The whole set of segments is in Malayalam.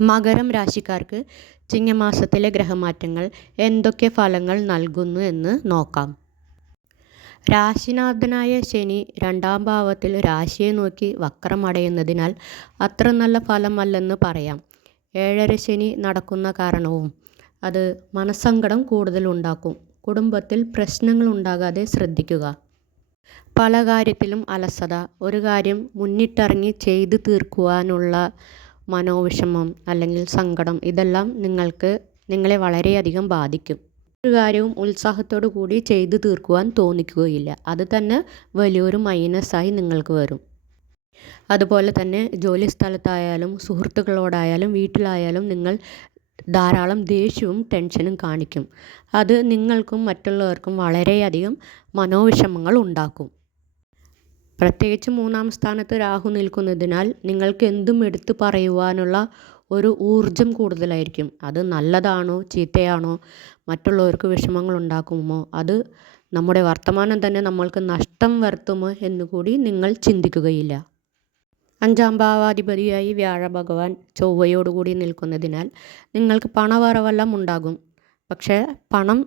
മകരം രാശിക്കാർക്ക് ചിങ്ങമാസത്തിലെ ഗ്രഹമാറ്റങ്ങൾ എന്തൊക്കെ ഫലങ്ങൾ നൽകുന്നു എന്ന് നോക്കാം. രാശിനാഥനായ ശനി രണ്ടാം ഭാവത്തിൽ രാശിയെ നോക്കി വക്രമടയുന്നതിനാൽ അത്ര നല്ല ഫലമല്ലെന്ന് പറയാം. ഏഴര ശനി നടക്കുന്ന കാരണവും അത് മനസ്സങ്കടം കൂടുതൽ ഉണ്ടാക്കും. കുടുംബത്തിൽ പ്രശ്നങ്ങൾ ഉണ്ടാകാതെ ശ്രദ്ധിക്കുക. പല കാര്യത്തിലും അലസത. ഒരു കാര്യം മുന്നിട്ടിറങ്ങി ചെയ്തു തീർക്കുവാനുള്ള മനോവിഷമം അല്ലെങ്കിൽ സങ്കടം ഇതെല്ലാം നിങ്ങൾക്ക് നിങ്ങളെ വളരെയധികം ബാധിക്കും. ഒരു കാര്യവും ഉത്സാഹത്തോടു കൂടി ചെയ്തു തീർക്കുവാൻ തോന്നിക്കുകയില്ല. അത് തന്നെ വലിയൊരു മൈനസായി നിങ്ങൾക്ക് വരും. അതുപോലെ തന്നെ ജോലി സ്ഥലത്തായാലും സുഹൃത്തുക്കളോടായാലും വീട്ടിലായാലും നിങ്ങൾ ധാരാളം ദേഷ്യവും ടെൻഷനും കാണിക്കും. അത് നിങ്ങൾക്കും മറ്റുള്ളവർക്കും വളരെയധികം മനോവിഷമങ്ങൾ ഉണ്ടാക്കും. പ്രത്യേകിച്ച് മൂന്നാം സ്ഥാനത്ത് രാഹു നിൽക്കുന്നതിനാൽ നിങ്ങൾക്ക് എന്തും എടുത്തു പറയുവാനുള്ള ഒരു ഊർജം കൂടുതലായിരിക്കും. അത് നല്ലതാണോ ചീത്തയാണോ മറ്റുള്ളവർക്ക് വിഷമങ്ങൾ ഉണ്ടാക്കുമോ അത് നമ്മുടെ വർത്തമാനം തന്നെ നമ്മൾക്ക് നഷ്ടം വരുത്തുമോ എന്നുകൂടി നിങ്ങൾ ചിന്തിക്കുകയില്ല. അഞ്ചാം ഭാവാധിപതിയായി വ്യാഴഭഗവാൻ ചൊവ്വയോടുകൂടി നിൽക്കുന്നതിനാൽ നിങ്ങൾക്ക് പണവരവെല്ലാം ഉണ്ടാകും. പക്ഷേ പണം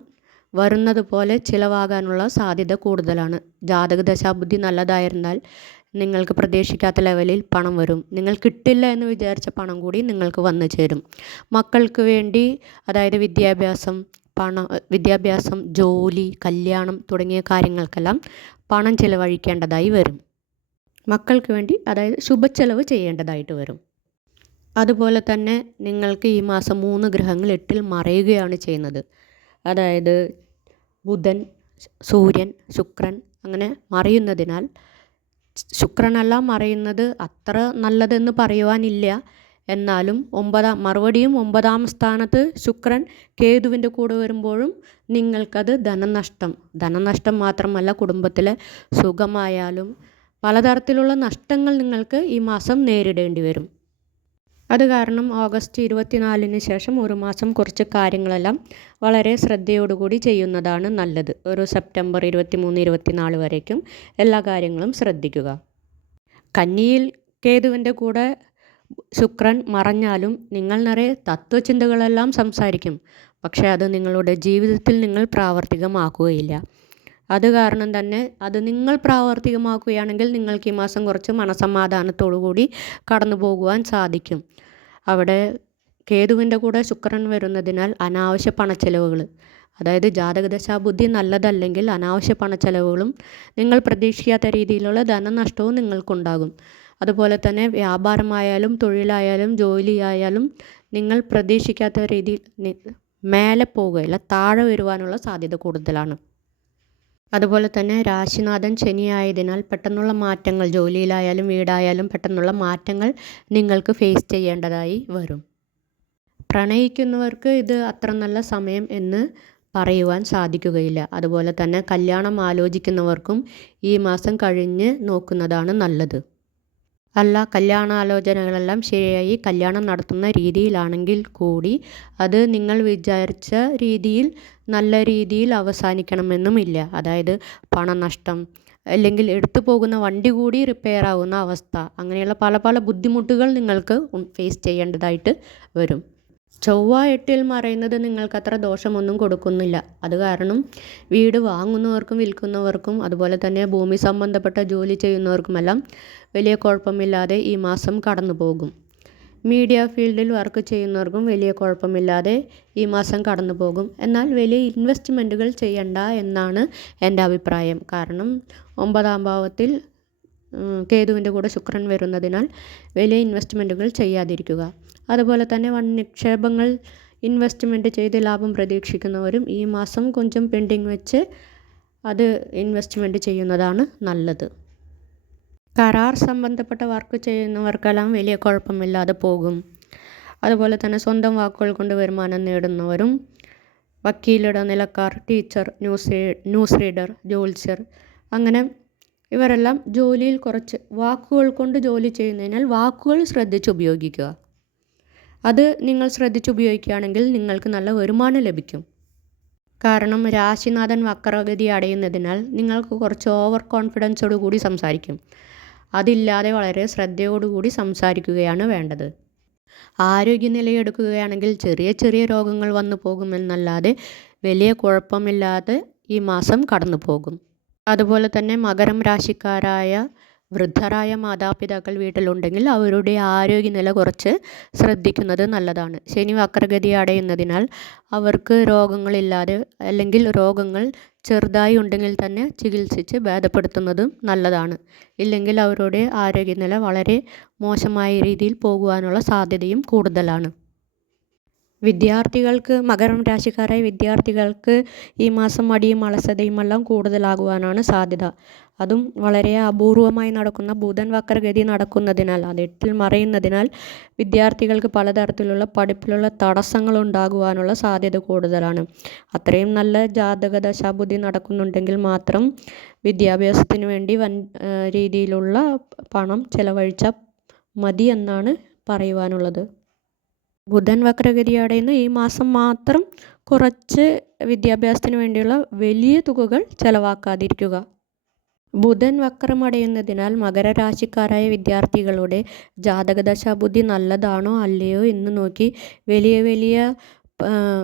വരുന്നത് പോലെ ചിലവാകാനുള്ള സാധ്യത കൂടുതലാണ്. ജാതക ദശാബുദ്ധി നല്ലതായിരുന്നാൽ നിങ്ങൾക്ക് പ്രതീക്ഷിക്കാത്ത ലെവലിൽ പണം വരും. നിങ്ങൾ കിട്ടില്ല എന്ന് വിചാരിച്ച പണം കൂടി നിങ്ങൾക്ക് വന്നു ചേരും. മക്കൾക്ക് വേണ്ടി അതായത് വിദ്യാഭ്യാസം പണം വിദ്യാഭ്യാസം ജോലി കല്യാണം തുടങ്ങിയ കാര്യങ്ങൾക്കെല്ലാം പണം ചിലവഴിക്കേണ്ടതായി വരും. മക്കൾക്ക് വേണ്ടി അതായത് ശുഭച്ചെലവ് ചെയ്യേണ്ടതായിട്ട് വരും. അതുപോലെ തന്നെ നിങ്ങൾക്ക് ഈ മാസം മൂന്ന് ഗ്രഹങ്ങൾ എട്ടിൽ മറയുകയാണ് ചെയ്യുന്നത്. അതായത് ബുധൻ സൂര്യൻ ശുക്രൻ അങ്ങനെ മറയുന്നതിനാൽ ശുക്രനല്ല മറയുന്നത് അത്ര നല്ലതെന്ന് പറയുവാനില്ല. എന്നാലും ഒമ്പതാം മറുപടിയും ഒമ്പതാം സ്ഥാനത്ത് ശുക്രൻ കേതുവിന്റെ കൂടെ വരുമ്പോഴും നിങ്ങൾക്കത് ധനനഷ്ടം. ധനനഷ്ടം മാത്രമല്ല കുടുംബത്തിലെ സുഖമായാലും പലതരത്തിലുള്ള നഷ്ടങ്ങൾ നിങ്ങൾക്ക് ഈ മാസം നേരിടേണ്ടി വരും. അത് കാരണം ഓഗസ്റ്റ് ഇരുപത്തിനാലിന് ശേഷം ഒരു മാസം കുറച്ച് കാര്യങ്ങളെല്ലാം വളരെ ശ്രദ്ധയോടുകൂടി ചെയ്യുന്നതാണ് നല്ലത്. ഒരു സെപ്റ്റംബർ ഇരുപത്തി മൂന്ന് ഇരുപത്തിനാല് വരേക്കും എല്ലാ കാര്യങ്ങളും ശ്രദ്ധിക്കുക. കന്നിയിൽ കേതുവിന്റെ കൂടെ ശുക്രൻ മറഞ്ഞാലും നിങ്ങൾ നിറയെ തത്വചിന്തകളെല്ലാം സംസാരിക്കും. പക്ഷേ അത് നിങ്ങളുടെ ജീവിതത്തിൽ നിങ്ങൾ പ്രാവർത്തികമാക്കുകയില്ല. അത് കാരണം തന്നെ അത് നിങ്ങൾ പ്രാവർത്തികമാക്കുകയാണെങ്കിൽ നിങ്ങൾക്ക് ഈ മാസം കുറച്ച് മനസമാധാനത്തോടു കൂടി കടന്നു പോകുവാൻ സാധിക്കും. അവിടെ കേതുവിന്റെ കൂടെ ശുക്രൻ വരുന്നതിനാൽ അനാവശ്യ പണച്ചെലവുകൾ അതായത് ജാതകദശാ ബുദ്ധി നല്ലതല്ലെങ്കിൽ അനാവശ്യ പണച്ചെലവുകളും നിങ്ങൾ പ്രതീക്ഷിക്കാത്ത രീതിയിലുള്ള ധനനഷ്ടവും നിങ്ങൾക്കുണ്ടാകും. അതുപോലെ തന്നെ വ്യാപാരമായാലും തൊഴിലായാലും ജോലിയായാലും നിങ്ങൾ പ്രതീക്ഷിക്കാത്ത രീതിയിൽ മേലെ പോകുകയില്ല താഴെ വരുവാനുള്ള സാധ്യത കൂടുതലാണ്. അതുപോലെ തന്നെ രാശിനാഥൻ ശനിയായതിനാൽ പെട്ടെന്നുള്ള മാറ്റങ്ങൾ ജോലിയിലായാലും വീടായാലും പെട്ടെന്നുള്ള മാറ്റങ്ങൾ നിങ്ങൾക്ക് ഫേസ് ചെയ്യേണ്ടതായി വരും. പ്രണയിക്കുന്നവർക്ക് ഇത് അത്ര നല്ല സമയം എന്ന് പറയുവാൻ സാധിക്കുകയില്ല. അതുപോലെ തന്നെ കല്യാണം ആലോചിക്കുന്നവർക്കും ഈ മാസം കഴിഞ്ഞ് നോക്കുന്നതാണ് നല്ലത്. അല്ല കല്യാണാലോചനകളെല്ലാം ശരിയായി കല്യാണം നടത്തുന്ന രീതിയിലാണെങ്കിൽ കൂടി അത് നിങ്ങൾ വിചാരിച്ച രീതിയിൽ നല്ല രീതിയിൽ അവസാനിക്കണമെന്നുമില്ല. അതായത് പണനഷ്ടം അല്ലെങ്കിൽ എടുത്തു പോകുന്ന വണ്ടി കൂടി റിപ്പയർ ആവുന്ന അവസ്ഥ അങ്ങനെയുള്ള പല പല ബുദ്ധിമുട്ടുകൾ നിങ്ങൾക്ക് ഫേസ് ചെയ്യേണ്ടതായിട്ട് വരും. ചൊവ്വ എട്ടിൽ മറയുന്നത് നിങ്ങൾക്ക് അത്ര ദോഷമൊന്നും കൊടുക്കുന്നില്ല. അത് കാരണം വീട് വാങ്ങുന്നവർക്കും വിൽക്കുന്നവർക്കും അതുപോലെ തന്നെ ഭൂമി സംബന്ധപ്പെട്ട ജോലി ചെയ്യുന്നവർക്കുമെല്ലാം വലിയ കുഴപ്പമില്ലാതെ ഈ മാസം കടന്നു പോകും മീഡിയ ഫീൽഡിൽ വർക്ക് ചെയ്യുന്നവർക്കും വലിയ കുഴപ്പമില്ലാതെ ഈ മാസം കടന്നു പോകും എന്നാൽ വലിയ ഇൻവെസ്റ്റ്മെന്റുകൾ ചെയ്യണ്ട എന്നാണ് എന്റെ അഭിപ്രായം. കാരണം ഒമ്പതാം ഭാവത്തിൽ കേതുവിന്റെ കൂടെ ശുക്രൻ വരുന്നതിനാൽ വലിയ ഇൻവെസ്റ്റ്മെന്റുകൾ ചെയ്യാതിരിക്കുക. അതുപോലെ തന്നെ വൺ നിക്ഷേപങ്ങൾ ഇൻവെസ്റ്റ്മെന്റ് ചെയ്ത് ലാഭം പ്രതീക്ഷിക്കുന്നവരും ഈ മാസം കൊഞ്ചം പെൻഡിങ് വെച്ച് അത് ഇൻവെസ്റ്റ്മെന്റ് ചെയ്യുന്നതാണ് നല്ലത്. കരാർ സംബന്ധപ്പെട്ട വർക്ക് ചെയ്യുന്നവർക്കെല്ലാം വലിയ കുഴപ്പമില്ലാതെ പോകും. അതുപോലെ തന്നെ സ്വന്തം വാക്കുകൾ കൊണ്ട് വരുമാനം നേടുന്നവരും വക്കീലിട നിലക്കാർ ടീച്ചർ ന്യൂസ് ന്യൂസ് റീഡർ ജ്യോത്സ്യർ അങ്ങനെ ഇവരെല്ലാം ജോലിയിൽ കുറച്ച് വാക്കുകൾ കൊണ്ട് ജോലി ചെയ്യുന്നതിനാൽ വാക്കുകൾ ശ്രദ്ധിച്ച് ഉപയോഗിക്കുക. അത് നിങ്ങൾ ശ്രദ്ധിച്ച് ഉപയോഗിക്കുകയാണെങ്കിൽ നിങ്ങൾക്ക് നല്ല വരുമാനം ലഭിക്കും. കാരണം രാശിനാഥൻ വക്രഗതി അടയുന്നതിനാൽ നിങ്ങൾക്ക് കുറച്ച് ഓവർ കോൺഫിഡൻസോടു കൂടി സംസാരിക്കും. അതില്ലാതെ വളരെ ശ്രദ്ധയോടുകൂടി സംസാരിക്കുകയാണ് വേണ്ടത്. ആരോഗ്യനിലയെടുക്കുകയാണെങ്കിൽ ചെറിയ ചെറിയ രോഗങ്ങൾ വന്നു പോകുമെന്നല്ലാതെ വലിയ കുഴപ്പമില്ലാതെ ഈ മാസം കടന്നു പോകും അതുപോലെ തന്നെ മകരം രാശിക്കാരായ വൃദ്ധരായ മാതാപിതാക്കൾ വീട്ടിലുണ്ടെങ്കിൽ അവരുടെ ആരോഗ്യനില കുറച്ച് ശ്രദ്ധിക്കുന്നത് നല്ലതാണ്. ശനി വക്രഗതി അടയുന്നതിനാൽ അവർക്ക് രോഗങ്ങളില്ലാതെ അല്ലെങ്കിൽ രോഗങ്ങൾ ചെറുതായി ഉണ്ടെങ്കിൽ തന്നെ ചികിത്സിച്ച് ഭേദപ്പെടുത്തുന്നതും നല്ലതാണ്. ഇല്ലെങ്കിൽ അവരുടെ ആരോഗ്യനില വളരെ മോശമായ രീതിയിൽ പോകുവാനുള്ള സാധ്യതയും കൂടുതലാണ്. വിദ്യാർത്ഥികൾക്ക് മകരം രാശിക്കാരായ വിദ്യാർത്ഥികൾക്ക് ഈ മാസം മടിയും എല്ലാം കൂടുതലാകുവാനാണ് സാധ്യത. അതും വളരെ അപൂർവമായി നടക്കുന്ന ബുധൻ വക്രഗതി നടക്കുന്നതിനാൽ അത് എട്ടിൽ മറയുന്നതിനാൽ വിദ്യാർത്ഥികൾക്ക് പലതരത്തിലുള്ള പഠിപ്പിലുള്ള തടസ്സങ്ങൾ ഉണ്ടാകുവാനുള്ള സാധ്യത കൂടുതലാണ്. അത്രയും നല്ല ജാതക ദശാബുദ്ധി നടക്കുന്നുണ്ടെങ്കിൽ മാത്രം വിദ്യാഭ്യാസത്തിന് വേണ്ടി വൻ രീതിയിലുള്ള പണം ചെലവഴിച്ച മതി എന്നാണ് പറയുവാനുള്ളത്. ബുധൻ വക്രഗതി നിന്ന് ഈ മാസം മാത്രം കുറച്ച് വിദ്യാഭ്യാസത്തിന് വേണ്ടിയുള്ള വലിയ തുകകൾ ചെലവാക്കാതിരിക്കുക. ബുധൻ വക്രമടയുന്നതിനാൽ മകരരാശിക്കാരായ വിദ്യാർത്ഥികളുടെ ജാതകദശ ബുദ്ധി നല്ലതാണോ അല്ലയോ എന്ന് നോക്കി വലിയ വലിയ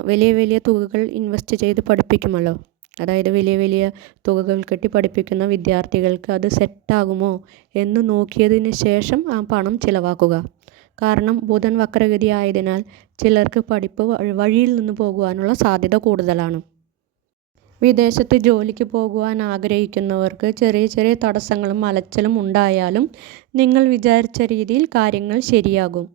വലിയ വലിയ തുകകൾ ഇൻവെസ്റ്റ് ചെയ്ത് പഠിപ്പിക്കുമല്ലോ. അതായത് വലിയ വലിയ തുകകൾ കെട്ടി പഠിപ്പിക്കുന്ന വിദ്യാർത്ഥികൾക്ക് അത് സെറ്റാകുമോ എന്ന് നോക്കിയതിന് ശേഷം ആ പണം ചിലവാക്കുക. കാരണം ബുധൻ വക്രഗതി ആയതിനാൽ ചിലർക്ക് പഠിപ്പ് വഴിയിൽ നിന്ന് പോകുവാനുള്ള സാധ്യത കൂടുതലാണ്. വിദേശത്ത് ജോലിക്ക് പോകുവാൻ ആഗ്രഹിക്കുന്നവർക്ക് ചെറിയ ചെറിയ തടസ്സങ്ങളും അലച്ചിലും ഉണ്ടായാലും നിങ്ങൾ വിചാരിച്ച രീതിയിൽ കാര്യങ്ങൾ ശരിയാകും.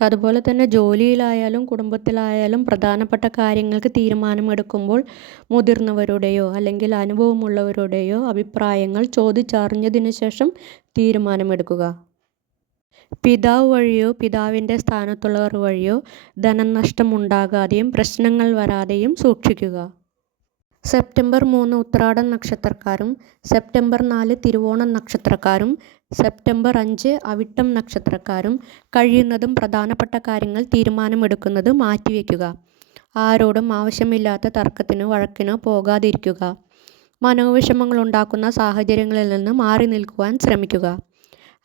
അതുപോലെ തന്നെ ജോലിയിലായാലും കുടുംബത്തിലായാലും പ്രധാനപ്പെട്ട കാര്യങ്ങൾക്ക് തീരുമാനമെടുക്കുമ്പോൾ മുതിർന്നവരുടെയോ അല്ലെങ്കിൽ അനുഭവമുള്ളവരുടെയോ അഭിപ്രായങ്ങൾ ചോദിച്ചറിഞ്ഞതിന് ശേഷം തീരുമാനമെടുക്കുക. പിതാവ് വഴിയോ പിതാവിന്റെ സ്ഥാനത്തുള്ളവർ വഴിയോ ധനനഷ്ടം ഉണ്ടാകാതെയും പ്രശ്നങ്ങൾ വരാതെയും സൂക്ഷിക്കുക. സെപ്റ്റംബർ മൂന്ന് ഉത്രാടൻ നക്ഷത്രക്കാരും സെപ്റ്റംബർ നാല് തിരുവോണം നക്ഷത്രക്കാരും സെപ്റ്റംബർ അഞ്ച് അവിട്ടം നക്ഷത്രക്കാരും കഴിയുന്നതും പ്രധാനപ്പെട്ട കാര്യങ്ങൾ തീരുമാനമെടുക്കുന്നത് മാറ്റിവെക്കുക. ആരോടും ആവശ്യമില്ലാത്ത തർക്കത്തിനോ വഴക്കിനോ പോകാതിരിക്കുക. മനോവിഷമങ്ങൾ ഉണ്ടാക്കുന്ന സാഹചര്യങ്ങളിൽ നിന്ന് മാറി നിൽക്കുവാൻ ശ്രമിക്കുക.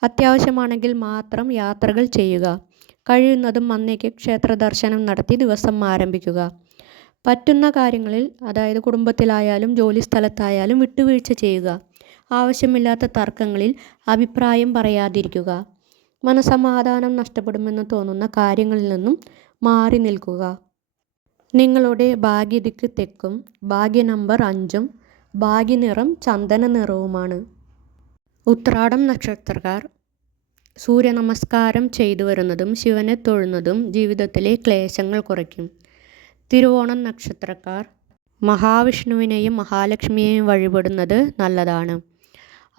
അത്യാവശ്യമാണെങ്കിൽ മാത്രം യാത്രകൾ ചെയ്യുക. കഴിയുന്നതും അന്നേക്ക് ക്ഷേത്ര ദർശനം നടത്തി ദിവസം ആരംഭിക്കുക. പറ്റുന്ന കാര്യങ്ങളിൽ അതായത് കുടുംബത്തിലായാലും ജോലി സ്ഥലത്തായാലും വിട്ടുവീഴ്ച ചെയ്യുക. ആവശ്യമില്ലാത്ത തർക്കങ്ങളിൽ അഭിപ്രായം പറയാതിരിക്കുക. മനസമാധാനം നഷ്ടപ്പെടുമെന്ന് തോന്നുന്ന കാര്യങ്ങളിൽ നിന്നും മാറി നിൽക്കുക. നിങ്ങളുടെ ഭാഗ്യതിക്ക് തെക്കും ഭാഗ്യ നമ്പർ അഞ്ചും ഭാഗ്യനിറം ചന്ദന നിറവുമാണ് ഉത്രാടം നക്ഷത്രക്കാർ. സൂര്യ നമസ്കാരം ചെയ്തു വരുന്നതും ശിവനെ തൊഴുന്നതും ജീവിതത്തിലെ ക്ലേശങ്ങൾ കുറയ്ക്കും. തിരുവോണം നക്ഷത്രക്കാർ. മഹാവിഷ്ണുവിനെയും മഹാലക്ഷ്മിയെയും വഴിപെടുന്നത് നല്ലതാണ്.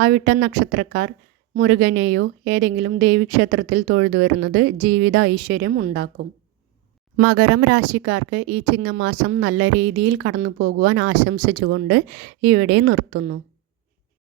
അവിട്ട നക്ഷത്രക്കാർ. മുരുകനെയോ ഏതെങ്കിലും ദേവീക്ഷേത്രത്തിൽ തൊഴുതു വരുന്നത് ജീവിത ഐശ്വര്യം ഉണ്ടാക്കും. മകരം രാശിക്കാർക്ക് ഈ ചിങ്ങമാസം നല്ല രീതിയിൽ കടന്നു പോകുവാൻ ആശംസിച്ചുകൊണ്ട് ഇവിടെ നിർത്തുന്നു.